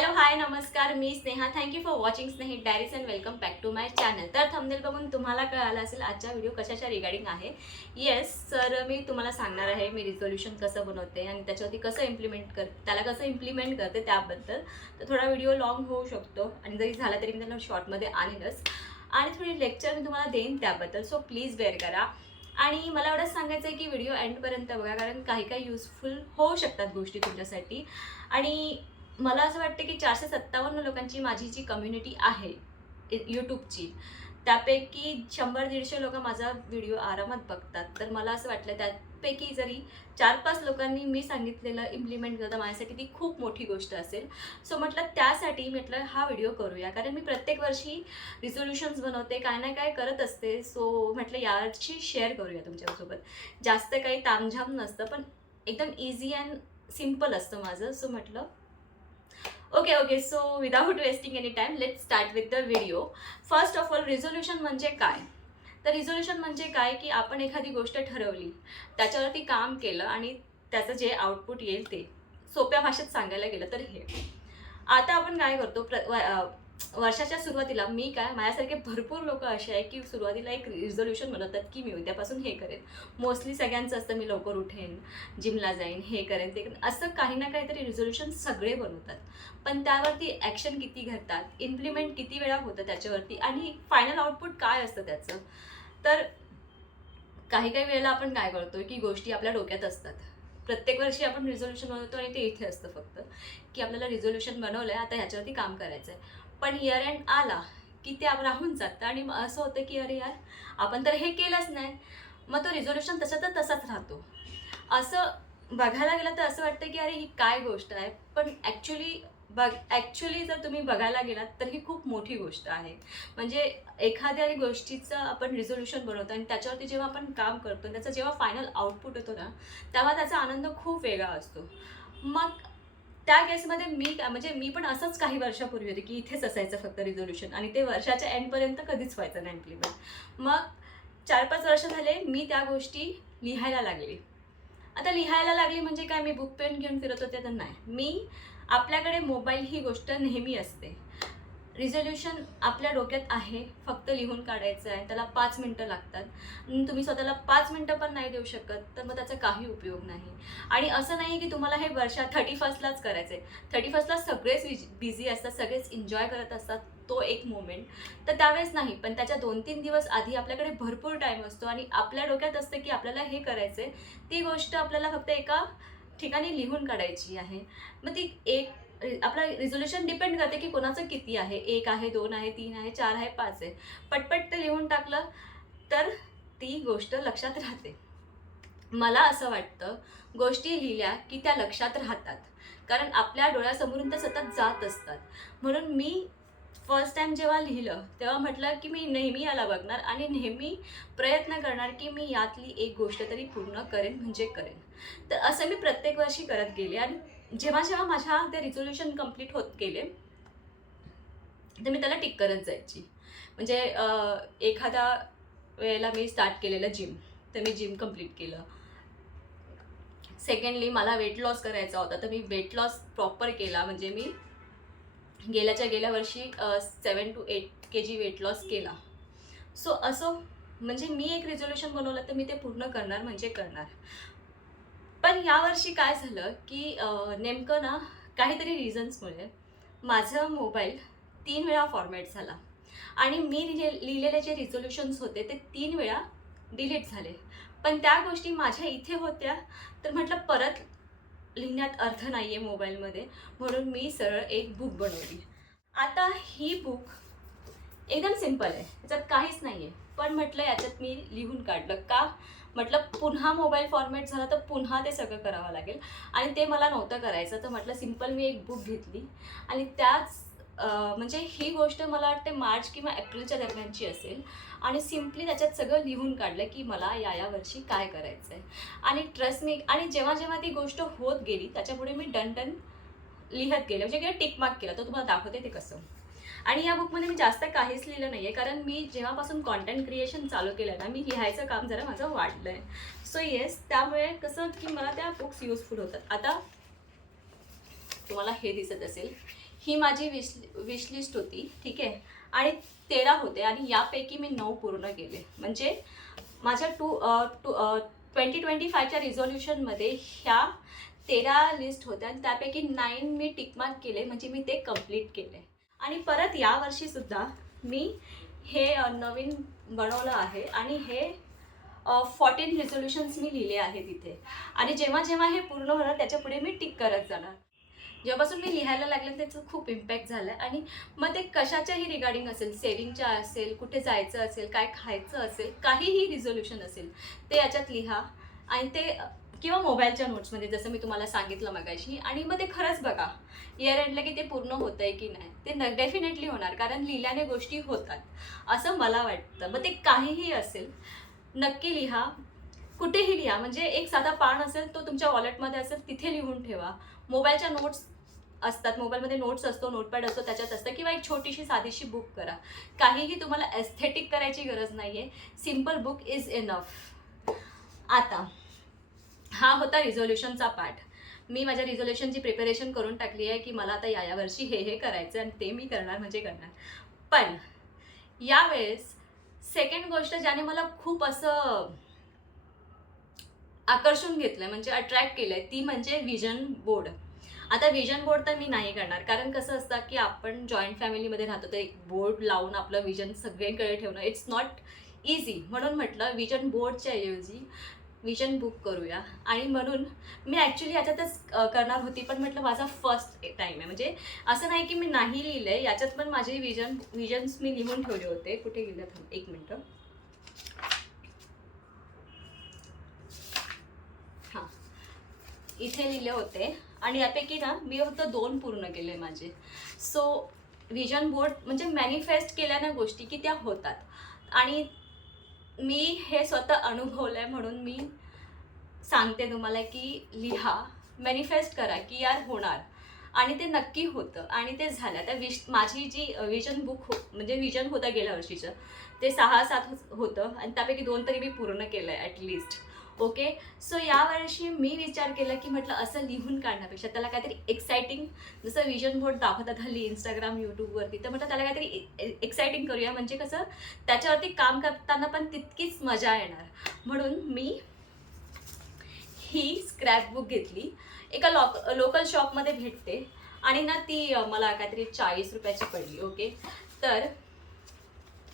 Hello hi नमस्कार, मी Sneha. Thank you for watching Snehi diaries and welcome back to my channel. तर thumbnail बघून तुम्हाला कळालं असेल आजचा व्हिडिओ कशाच्या रिगार्डिंग आहे. येस सर, मी तुम्हाला सांगणार आहे मी रिझोल्यूशन कसं बनवते आणि त्याच्यावरती कसं त्याला कसं इम्प्लिमेंट करते त्याबद्दल. तर थोडा व्हिडिओ लॉंग होऊ शकतो आणि जरी झाला तरी मी त्याला शॉर्टमध्ये आणेलच आणि थोडी लेक्चर मी तुम्हाला देईन त्याबद्दल. सो प्लीज बेअर करा. आणि मला एवढंच सांगायचं आहे की व्हिडिओ एंडपर्यंत बघा, कारण काही काही युजफुल होऊ शकतात गोष्टी तुमच्यासाठी. आणि मला असं वाटतं की 457 लोकांची माझी जी कम्युनिटी आहे यूट्यूबची, त्यापैकी 100-150 लोक माझा व्हिडिओ आरामात बघतात. तर मला असं वाटलं त्यापैकी जरी 4-5 लोकांनी मी सांगितलेलं इम्प्लिमेंट करता माझ्यासाठी ती खूप मोठी गोष्ट असेल. सो म्हटलं त्यासाठी म्हटलं हा व्हिडिओ करूया, कारण मी प्रत्येक वर्षी रिझोल्युशन्स बनवते, काय ना काय करत असते. सो म्हटलं याची शेअर करूया तुमच्यासोबत. जास्त काही तामझाम नसतं, पण एकदम इझी अँड सिम्पल असतं माझं. सो म्हटलं okay. So without wasting any time let's start with the video. First of all, resolution म्हणजे काय? तर रिझोल्यूशन म्हणजे काय की आपण एखादी गोष्ट ठरवली, त्याच्यावरती काम केलं आणि त्याचं जे आउटपुट येईल ते सोप्या भाषेत सांगायला गेलं तर हे. आता आपण काय करतो, वर्षाच्या सुरुवातीला मी काय, माझ्यासारखे भरपूर लोक असे आहे की सुरुवातीला एक रिझोल्यूशन बनवतात की मी उद्यापासून हे करेन. मोस्टली सगळ्यांचं असतं मी लवकर उठेन, जिमला जाईन, हे करेन ते करेन, असं काही ना काहीतरी रिझोल्यूशन सगळे बनवतात. पण त्यावरती ॲक्शन किती घेतात, इम्प्लिमेंट किती वेळा होतं त्याच्यावरती, आणि फायनल आउटपुट काय असतं त्याचं. तर काही काही वेळेला आपण काय करतो की गोष्टी आपल्या डोक्यात असतात. प्रत्येक वर्षी आपण रिझोल्यूशन बनवतो आणि ते इथे असतं फक्त की आपल्याला रिझोल्यूशन बनवलं आहे, आता ह्याच्यावरती काम करायचं आहे. पण इयर एंड आला की ते आपण राहून जातं आणि मग असं होतं की अरे यार, आपण तर हे केलंच नाही. मग तो रिझोल्यूशन तसा तर तसाच राहतो. असं बघायला गेलं तर असं वाटतं की अरे ही काय गोष्ट आहे, पण ॲक्च्युली जर तुम्ही बघायला गेलात तर ही खूप मोठी गोष्ट आहे. म्हणजे एखाद्या गोष्टीचं आपण रिझोल्यूशन बनवतो आणि त्याच्यावरती जेव्हा आपण काम करतो आणि त्याचा जेव्हा फायनल आउटपुट येतो ना, तेव्हा त्याचा आनंद खूप वेगळा असतो. मग त्या केसमध्ये मी पण असंच काही वर्षापूर्वी होते की इथेच असायचं फक्त रिझोल्यूशन, आणि ते वर्षाच्या एंडपर्यंत कधीच व्हायचं नाही इम्प्लिमेंट. मग 4-5 वर्ष झाले मी त्या गोष्टी लिहायला लागली. आता लिहायला लागली म्हणजे काय, मी बुक पेन घेऊन फिरत होते तर नाही. आपल्याकडे मोबाईल ही गोष्ट नेहमी असते. रिझोल्यूशन आपल्या डोक्यात आहे, फक्त लिहून काढायचं आहे. त्याला 5 मिनटं लागतात. तुम्ही स्वतःला 5 मिनटं पण नाही देऊ शकत, तर मग त्याचा काही उपयोग नाही. आणि असं नाही की तुम्हाला हे 31स्टलाच करायचं आहे. 31स्टला सगळेच बिझी असतात, सगळेच एन्जॉय करत असतात तो एक मोमेंट. तर त्यावेळेस नाही, पण त्याच्या 2-3 दिवस आधी आपल्याकडे भरपूर टाईम असतो आणि आपल्या डोक्यात असतं की आपल्याला हे करायचं आहे. ती गोष्ट आपल्याला फक्त एका ठिकाणी लिहून काढायची आहे. मग ती आपलं रिझोल्यूशन डिपेंड करते की कोणाचं किती आहे. 1 आहे, 2 आहे, 3 आहे, 4 आहे, 5 आहे. पटपट ते लिहून टाकलं तर ती गोष्ट लक्षात राहते. मला असं वाटतं गोष्टी लिहिल्या की त्या लक्षात राहतात, कारण आपल्या डोळ्यासमोरून त्या सतत जात असतात. म्हणून मी फर्स्ट टाईम जेव्हा लिहिलं तेव्हा म्हटलं की मी नेहमी याला बघणार आणि नेहमी प्रयत्न करणार की मी यातली एक गोष्ट तरी पूर्ण करेन म्हणजे करेन. तर असं मी प्रत्येक वर्षी करत गेले आणि जेव्हा जेव्हा माझ्या ते रिझोल्यूशन कंप्लीट होत गेले तर मी त्याला टिक करत जायची. म्हणजे एखाद्या वेळेला मी स्टार्ट केलेलं जिम, तर मी जिम कंप्लीट केलं. सेकंडली मला वेट लॉस करायचा होता, तर मी वेट लॉस प्रॉपर केला. म्हणजे मी गेल्या वर्षी 7 to 8 kg वेट लॉस केला. सो असं म्हणजे मी एक रिझोल्यूशन बनवलं तर मी ते पूर्ण करणार म्हणजे करणार. पण यावर्षी काय झालं की नेमकं ना काहीतरी रिझन्समुळे माझं मोबाईल 3 वेळा फॉर्मॅट झाला आणि मी लिहिलेले जे रिझोल्यूशन्स होते ते 3 वेळा डिलीट झाले. पण त्या गोष्टी माझ्या इथे होत्या, तर म्हटलं परत लिहिण्यात अर्थ नाही आहे मोबाईलमध्ये, म्हणून मी सरळ एक बुक बनवली. आता ही बुक एकदम सिंपल आहे, त्याच्यात काहीच नाही आहे. पण म्हटलं याच्यात मी लिहून काढलं का? म्हटलं पुन्हा मोबाईल फॉर्मॅट झाला तर पुन्हा ते सगळं करावं लागेल आणि ते मला नव्हतं करायचं. तर म्हटलं सिंपल मी एक बुक घेतली आणि म्हणजे ही गोष्ट मला वाटते मार्च किंवा एप्रिलच्या दरम्यानची असेल आणि सिम्पली त्याच्यात सगळं लिहून काढलं की मला या वर्षी काय करायचं आहे. आणि ट्रस्ट मी, आणि जेव्हा जेव्हा ती गोष्ट होत गेली त्याच्यापुढे मी डन लिहत गेले, म्हणजे किंवा टिक मार्क केलं. तर तुम्हाला दाखवते ते कसं. आणि या बुकमध्ये मी जास्त काहीच लिहिलं नाही आहे, कारण मी जेव्हापासून कॉन्टेंट क्रिएशन चालू केलं ना, मी लिहायचं काम जरा माझं वाढलं आहे. सो येस, त्यामुळे कसं की मला त्या बुक्स युजफुल होतात. आता तुम्हाला हे दिसत असेल, ही माझी विश लिस्ट होती, ठीक आहे. आणि 13 होते आणि यापैकी मी 9 पूर्ण केले. म्हणजे माझ्या 2025च्या रिझोल्युशनमध्ये ह्या 13 लिस्ट होत्या आणि त्यापैकी 9 मी टिकमार्क केले, म्हणजे मी ते कंप्लीट केले. आणि परत यावर्षीसुद्धा मी हे नवीन बनवलं आहे आणि हे 14 रिझोल्युशन्स मी लिहिले आहेत इथे. आणि जेव्हा जेव्हा हे पूर्ण होणार त्याच्यापुढे मी टिक करत जाणार. जेव्हापासून मी लिहायला लागले त्याचं खूप इम्पॅक्ट झालं आहे. आणि मग ते कशाच्याही रिगार्डिंग असेल, सेविंगच्या असेल, कुठे जायचं असेल, काय खायचं असेल, काहीही रिझोल्युशन असेल ते याच्यात लिहा. आणि ते किंवा मोबाईलच्या नोट्समध्ये जसं मी तुम्हाला सांगितलं मगाशी. आणि मग ते खरंच बघा इयर एंडला की ते पूर्ण होतं आहे की नाही. ते डेफिनेटली होणार, कारण लिहिल्याने गोष्टी होतात असं मला वाटतं. मग ते काहीही असेल नक्की लिहा, कुठेही लिहा. म्हणजे एक साधा पान असेल तो तुमच्या वॉलेटमध्ये असेल तिथे लिहून ठेवा. मोबाईलच्या नोट्स असतात, मोबाईलमध्ये नोट्स असतो, नोटपॅड असतो त्याच्यात असतं. किंवा एक छोटीशी साधीशी बुक करा. काहीही तुम्हाला एस्थेटिक करायची गरज नाही आहे. Simple book is enough. आता हा होता रिझोल्युशनचा पार्ट. मी माझ्या रिझोल्युशनची प्रिपरेशन करून टाकली आहे की मला आता या वर्षी हे करायचं आणि ते मी करणार म्हणजे करणार. पण यावेळेस सेकंड गोष्ट ज्याने मला खूप असं आकर्षून घेतलं आहे, म्हणजे अट्रॅक्ट केलं आहे, ती म्हणजे विजन बोर्ड. आता विजन बोर्ड तर मी नाही करणार, कारण कसं असतं की आपण जॉईंट फॅमिलीमध्ये राहतो तर एक बोर्ड लावून आपलं विजन सगळीकडे ठेवणं इट्स नॉट इझी. म्हणून म्हटलं विजन बोर्डच्या ऐवजी विजन बुक करूया. आणि म्हणून मी ॲक्च्युली याच्यातच करणार होती, पण म्हटलं माझा फर्स्ट टाईम आहे. म्हणजे असं नाही की मी नाही लिहिलं आहे, याच्यात पण माझे विजन्स मी लिहून ठेवले होते. कुठे लिहिलं, एक मिनटं. हां, इथे लिहिले होते. आणि यापैकी ना मी फक्त 2 पूर्ण केले माझे. सो विजन बोर्ड म्हणजे मॅनिफेस्ट केल्यानं गोष्टी की त्या होतात. आणि मी हे स्वतः अनुभवलं आहे म्हणून मी सांगते तुम्हाला की लिहा, मॅनिफेस्ट करा की यार होणार. आणि ते नक्की होतं आणि ते झालं. आता माझी जी विजन बुक म्हणजे विजन होतं गेल्या वर्षीचं ते 6-7 होतं आणि त्यापैकी 2 तरी मी पूर्ण केलं आहे ॲटलिस्ट. ओके. सो यावर्षी मी विचार केला की म्हटलं असं लिहून काढण्यापेक्षा त्याला काहीतरी एक्साइटिंग, जसं विजन बोर्ड दाखवतात हल्ली इंस्टाग्राम यूट्यूबवरती, तर म्हटलं त्याला काहीतरी एक्साइटिंग करूया, म्हणजे कसं त्याच्यावरती काम करताना पण तितकीच मजा येणार. म्हणून मी ही स्क्रॅप बुक घेतली. एका लोकल शॉपमध्ये भेटते आणि ना ती मला काहीतरी 40 रुपयाची पडली. ओके. तर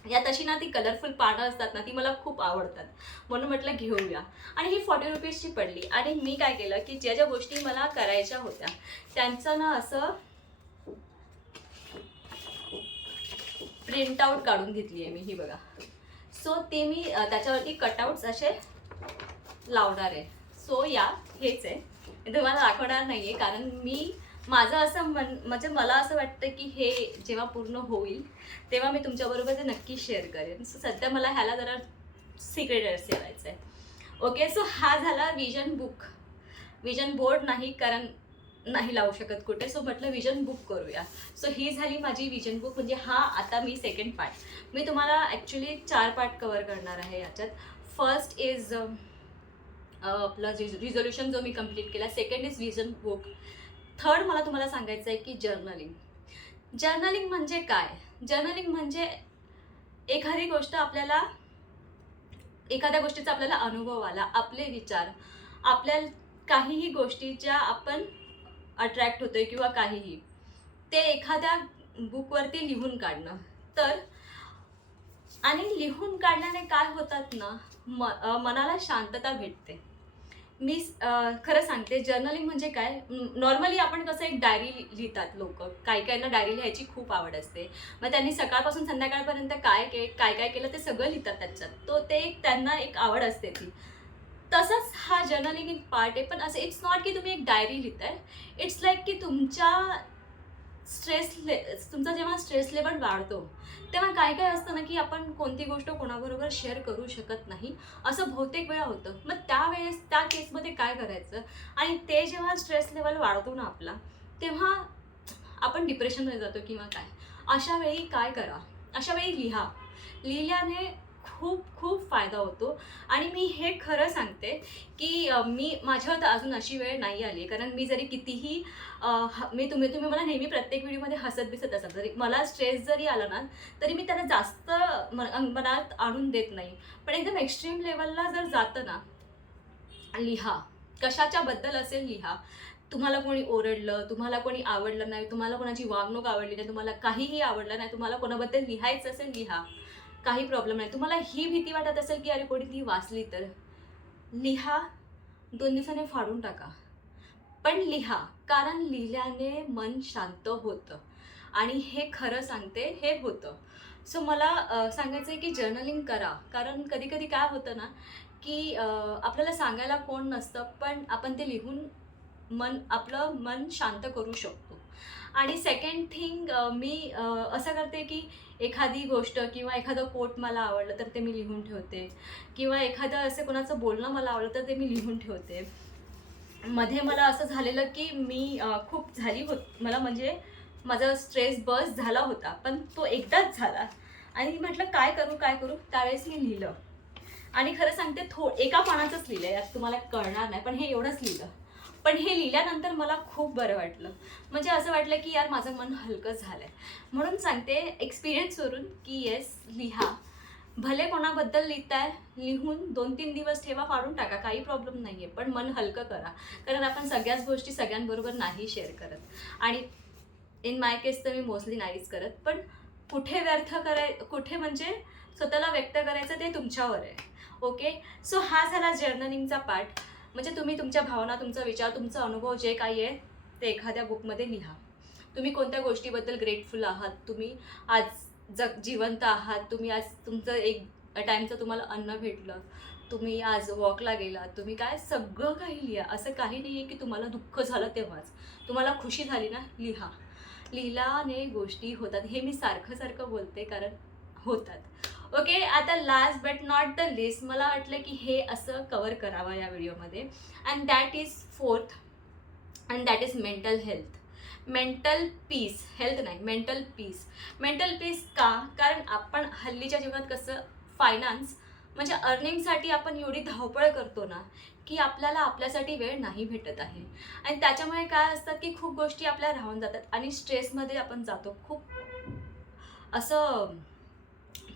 या तशी ना ती कलरफुल पानं असतात ना, ती मला खूप आवडतात, म्हणून म्हटलं घेऊया. आणि ही 40 रुपीजची पडली. आणि मी काय केलं की ज्या ज्या गोष्टी मला करायच्या होत्या त्यांचं ना असं प्रिंट आउट काढून घेतली आहे मी, ही बघा. सो ते मी त्याच्यावरती कटआउट्स असे लावणार आहे. सो हेच आहे, मी तुम्हाला दाखवणार नाही आहे, कारण मी माझं असं म्हणजे मला असं वाटतं की हे जेव्हा पूर्ण होईल तेव्हा मी तुमच्याबरोबर ते नक्की शेअर करेन. सो सध्या मला ह्याला जरा सिक्रेट ठेवायचं आहे. ओके. सो हा झाला विजन बुक. विजन बोर्ड नाही, कारण नाही लावू शकत कुठे. सो म्हटलं विजन बुक करूया. सो ही झाली माझी विजन बुक. म्हणजे हा आता मी सेकंड पार्ट, मी तुम्हाला ॲक्च्युली 4 पार्ट कवर करणार आहे याच्यात. फर्स्ट इज आपलं रिझोल्युशन जो मी कंप्लीट केला. Second is vision book. Third मला तुम्हाला सांगायचं आहे की जर्नलिंग. जर्नलिंग म्हणजे काय? जर्नलिंग म्हणजे एखादी गोष्ट आपल्याला, एखाद्या गोष्टीचा आपल्याला अनुभव आला, आपले विचार, आपल्या काहीही गोष्टी ज्या आपण अट्रॅक्ट होतोय किंवा काहीही, ते एखाद्या बुकवरती लिहून काढणं. तर आणि लिहून काढण्याने काय होतात ना, मनाला शांतता भेटते. मी खरं सांगते, जर्नलिंग म्हणजे काय, नॉर्मली आपण कसं एक डायरी लिहितात लोक. काही काहींना डायरी लिहायची खूप आवड असते. मग त्यांनी सकाळपासून संध्याकाळपर्यंत काय काय केलं ते सगळं लिहितात त्याच्यात. तो ते त्यांना एक आवड असते ती. तसंच हा जर्नलिंग एक पार्ट आहे. पण असं इट्स नॉट की तुम्ही एक डायरी लिहिताय. इट्स लाईक की तुमचा जेव्हा स्ट्रेस लेवल वाढतो तेव्हा काय काय असतं ना की आपण कोणती गोष्ट कोणाबरोबर शेअर करू शकत नाही, असं बहुतेक वेळा होतं. मग त्यावेळेस त्या केसमध्ये काय करायचं, आणि ते जेव्हा स्ट्रेस लेवल वाढतो ना आपला, तेव्हा आपण डिप्रेशनमध्ये जातो किंवा काय. अशा वेळी काय करा, अशा वेळी लिहा. लिहिल्याने खूप खूप फायदा होतो. आणि मी हे खरं सांगते की मी माझ्यावर तर अजून अशी वेळ नाही आली आहे, कारण मी जरी कितीही तुम्ही मला नेहमी प्रत्येक व्हिडिओमध्ये हसत बिसत असाल, तरी मला स्ट्रेस जरी आला ना तरी मी त्याला जास्त मनात आणून देत नाही. पण एकदम एक्स्ट्रीम लेवलला जर जातं ना, लिहा, कशाच्याबद्दल असेल लिहा. तुम्हाला कोणी ओरडलं, तुम्हाला कोणी आवडलं नाही, तुम्हाला कोणाची वागणूक आवडली नाही, तुम्हाला काहीही आवडलं नाही, तुम्हाला कोणाबद्दल लिहायचं असेल लिहा, काही प्रॉब्लेम नाही. तुम्हाला ही भीती वाटत असेल की अरे कोणी ती वाचली तर लिहा, 2 दिवसांनी फाडून टाका, पण लिहा. कारण लिहिल्याने मन शांत होतं आणि हे खरं सांगते, हे होतं. सो मला सांगायचं आहे की जर्नलिंग करा. कारण कधी कधी काय होतं ना की आपल्याला सांगायला कोण नसतं, पण आपण ते लिहून आपलं मन शांत करू शकतो. आणि सेकंड थिंग, मी असं करते की एखादी गोष्ट किंवा एखादं कोट मला आवडलं तर ते मी लिहून ठेवते, किंवा एखादं असं कोणाचं बोलणं मला आवडलं तर ते मी लिहून ठेवते. मध्ये मला असं झालेलं की मी खूप झाली मला म्हणजे माझा स्ट्रेस बस झाला होता, पण तो एकदाच झाला आणि म्हटलं काय करू काय करू, त्यावेळेस मी लिहिलं. आणि खरं सांगते एका पानाचंच लिहिलं, यात तुम्हाला कळणार नाही, पण हे एवढंच लिहिलं. पण हे लिहिल्यानंतर मला खूप बरं वाटलं. म्हणजे असं वाटलं की यार माझं मन हलकं झालंय. म्हणून सांगते एक्सपिरियन्सवरून की येस, लिहा. भले कोणाबद्दल लिहिताय, लिहून 2-3 दिवस ठेवा, फाडून टाका, काही प्रॉब्लेम नाही आहे, पण मन हलकं करा. कारण आपण सगळ्याच गोष्टी सगळ्यांबरोबर नाही शेअर करत. आणि इन माय केस तर मी मोस्टली नाहीच करत. पण कुठे व्यर्थ कुठे म्हणजे स्वतःला व्यक्त करायचं ते तुमच्यावर आहे. ओके, सो हा झाला जर्नलिंगचा पार्ट. म्हणजे तुम्ही तुमच्या भावना, तुमचा विचार, तुमचा अनुभव जे काही आहे ते एखाद्या बुकमध्ये लिहा. तुम्ही कोणत्या गोष्टीबद्दल ग्रेटफुल आहात, तुम्ही आज जिवंत आहात, तुम्ही आज तुमचं एक टाईमचं तुम्हाला अन्न भेटलं, तुम्ही आज वॉकला गेलात, तुम्ही काय, सगळं काही लिहा. असं काही नाही आहे की तुम्हाला दुःख झालं तेव्हाच, तुम्हाला खुशी झाली ना, लिहा. लिहिल्याने गोष्टी होतात. हे मी सारखं सारखं बोलते कारण होतात. ओके, आता last but not the list मला वाटलं की हे असं कवर करावं या व्हिडिओमध्ये. And that is fourth, and that is mental health. Mental peace, health नाही, मेंटल पीस. मेंटल पीस का? कारण आपण हल्लीच्या जीवनात कसं फायनान्स म्हणजे अर्निंगसाठी आपण एवढी धावपळ करतो ना की आपल्याला आपल्यासाठी वेळ नाही भेटत आहे. आणि त्याच्यामुळे काय असतात की खूप गोष्टी आपल्या राहून जातात आणि स्ट्रेसमध्ये आपण जातो, खूप असं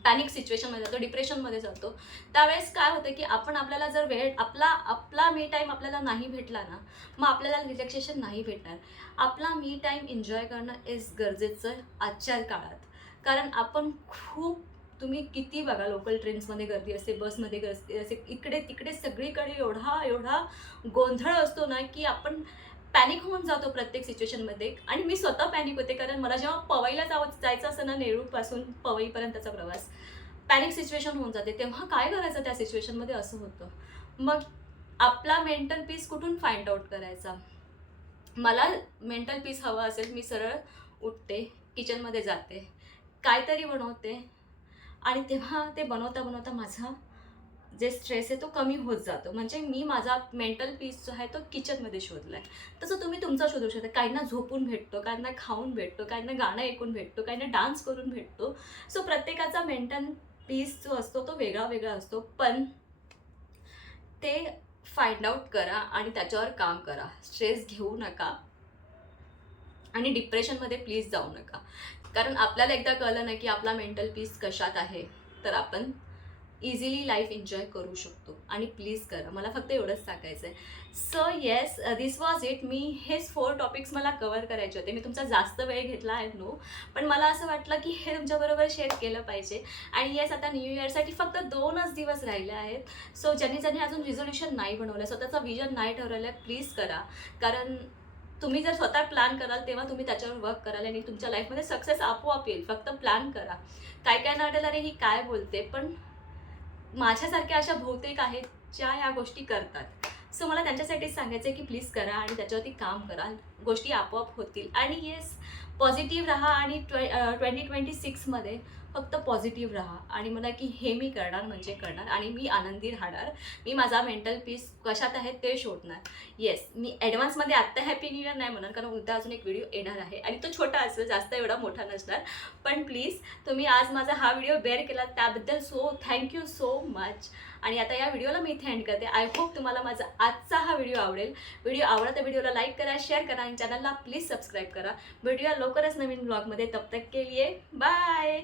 पॅनिक सिच्युएशनमध्ये जातो, डिप्रेशनमध्ये जातो. त्यावेळेस काय होतं की आपल्याला जर वेळ आपला मी टाईम आपल्याला नाही भेटला ना, मग आपल्याला रिलॅक्सेशन नाही भेटणार. आपला मी टाईम एन्जॉय करणं इज गरजेचं आजच्या काळात. कारण आपण तुम्ही किती बघा, लोकल ट्रेन्समध्ये गर्दी असते, बसमध्ये गर्दी असते, इकडे तिकडे सगळीकडे एवढा गोंधळ असतो ना की आपण पॅनिक होऊन जातो प्रत्येक सिच्युएशनमध्ये. आणि मी स्वतः पॅनिक होते, कारण मला जेव्हा पवईला जायचं असं ना, नेरूळपासून पवईपर्यंतचा प्रवास, पॅनिक सिच्युएशन होऊन जाते. तेव्हा काय करायचं त्या सिच्युएशनमध्ये, असं होतं. मग आपला मेंटल पीस कुठून फाइंड आउट करायचा? मला मेंटल पीस हवा असेल, मी सरळ उठते, किचनमध्ये जाते, काहीतरी बनवते, आणि तेव्हा ते बनवता बनवता माझा जे स्ट्रेस आहे तो कमी होत जातो. म्हणजे मी माझा मेंटल पीस जो आहे तो किचनमध्ये शोधला आहे. तसं तुम्ही तुमचा शोधू शकता. काहींना झोपून भेटतो, काहींना खाऊन भेटतो, काहींना गाणं ऐकून भेटतो, काहींना डान्स करून भेटतो. सो प्रत्येकाचा मेंटल पीस जो असतो तो वेगळा वेगळा असतो. पण ते फाइंड आउट करा आणि त्याच्यावर काम करा. स्ट्रेस घेऊ नका आणि डिप्रेशनमध्ये प्लीज जाऊ नका. कारण आपल्याला एकदा कळलं ना की आपला मेंटल पीस कशात आहे, तर आपण इझिली लाईफ एन्जॉय करू शकतो. आणि प्लीज करा, मला फक्त एवढंच सांगायचं आहे. So yes, this was it. मी हेच 4 टॉपिक्स मला कवर करायचे होते. मी तुमचा जास्त वेळ घेतला आहे नो, पण मला असं वाटलं की हे तुमच्याबरोबर शेअर केलं पाहिजे. आणि येस, आता न्यू इयरसाठी फक्त 2च दिवस राहिले आहेत. सो ज्यांनी अजून रिझोल्युशन नाही बनवलं, स्वतःचा विजन नाही ठरवलं आहे, प्लीज करा. कारण तुम्ही जर स्वतः प्लॅन कराल तेव्हा तुम्ही त्याच्यावर वर्क कराल आणि तुमच्या लाईफमध्ये सक्सेस आपोआप येईल. फक्त प्लॅन करा. काय नाटेल अरे ही काय बोलते, पण माझ्यासारख्या अशा बहुतेक आहेत ज्या या गोष्टी करतात. सो मला त्यांच्यासाठीच सांगायचं आहे की प्लीज करा आणि त्याच्यावरती काम करा, गोष्टी आपोआप होतील. आणि येस, पॉझिटिव्ह राहा आणि 2026मध्ये फक्त पॉझिटिव्ह राहा आणि म्हणा की हे मी करणार म्हणजे करणार आणि मी आनंदी राहणार. मी माझा मेंटल पीस कशात आहे ते शोधणार. येस, मी ॲडव्हान्समध्ये आत्ता हॅपी न्यू इयर नाही म्हणणार, कारण उद्या अजून एक व्हिडिओ येणार आहे आणि तो छोटा असेल, जास्त एवढा मोठा नसणार. पण प्लीज तुम्ही आज माझा हा व्हिडिओ बेअर केला त्याबद्दल थँक्यू सो मच. आणि आता या व्हिडिओला मी इथे एंड करते. आय होप तुम्हाला माझा आजचा हा व्हिडिओ आवडेल. व्हिडिओ आवडला तर व्हिडिओला लाईक करा, शेअर करा आणि चॅनलला प्लीज सबस्क्राईब करा. भेटूया लवकरच नवीन ब्लॉगमध्ये. तब तक के लिए बाय.